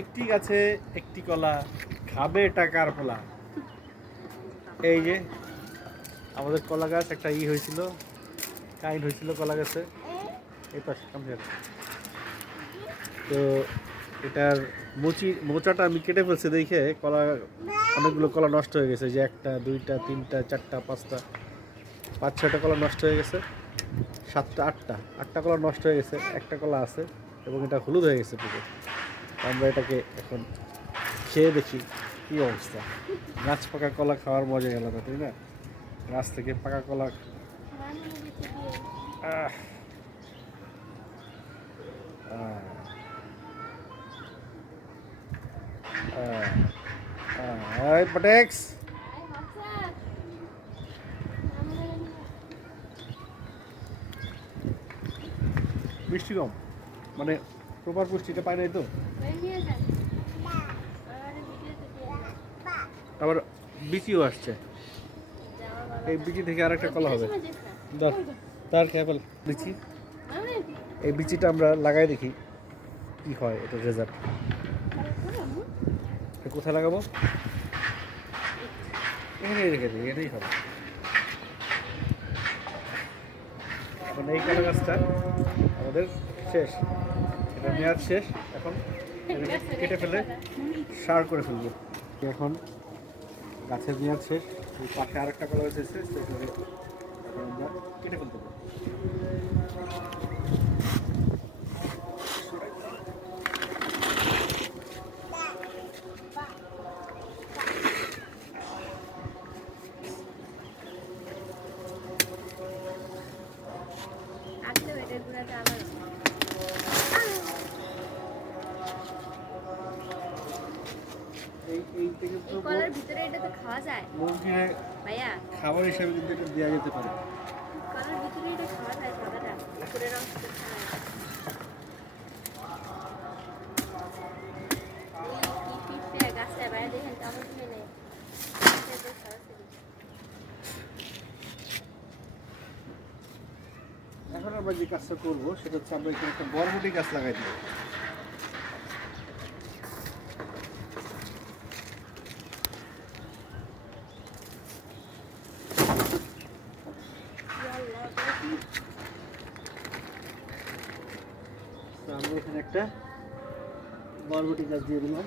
একটি গাছে একটি কলা খাবে টাকার ফলা এই যে, আমাদের কলা গাছ, একটা ই হয়েছিল কাইন্ড হয়েছিল কলা গাছে। এই পাশে তো এটার মুচি, মোচাটা আমি কেটে ফেলছি দেখে কলা, অনেকগুলো কলা নষ্ট হয়ে গেছে। যে একটা, দুইটা, তিনটা, চারটা, পাঁচটা, পাঁচ, ছয়টা কলা নষ্ট হয়ে গেছে। সাতটা, আটটা আটটা কলা নষ্ট হয়ে গেছে। একটা কলা আছে এবং এটা হলুদ হয়ে গেছে পুরো। আমরা এটাকে এখন খেয়ে দেখি কী অবস্থা। গাছ পাকা কলা খাওয়ার মজা গেল না, তাই না? গাছ থেকে পাকা কলা পটেক্স মিষ্টি কম মানে প্রপার পুষ্টিটা পায় নাই তো? আবার বিচিও আসছে। এই বিচি থেকে আরেকটা কলা হবে। তার ক্যাপেল বিচি। এই বিচিটা আমরা লাগাই দেখি কি হয়, এটা রেজাল্ট কোথায় লাগাবো? এখানে রেখে দিই এটাই হবে। এখন এই কলা গাছটা আমাদের শেষ। মেয়াদ শেষ, এখন কেটে ফেলে সার করে ফেলব। এখন গাছের মেয়াদ শেষ পাশে আরেকটা কলা এসেছে সেটাকে এখন আমরা কেটে ফেলতে পারি এই এই থেকে তো কলার ভিতরে এটা তো খাওয়া যায়। মুরগির ভাইয়া। খাবার হিসেবে কিন্তু এটা দেওয়া যেতে পারে। কলার ভিতরে এটা খাওয়া যায় সাদাটা উপরের অংশ গাছে বাইরে দেখেন কেমন কিনে নেই এখন আমরা যে কাজটা করব সেটা হচ্ছে আমরা এখানে একটা বরবটি গাছ লাগাই দিব। আমরা এখানে একটা বরবটি গাছ দিয়ে দিলাম।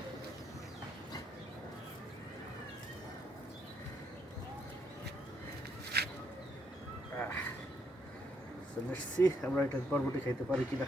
আমরা এটা বরবটি খাইতে পারি কিনা।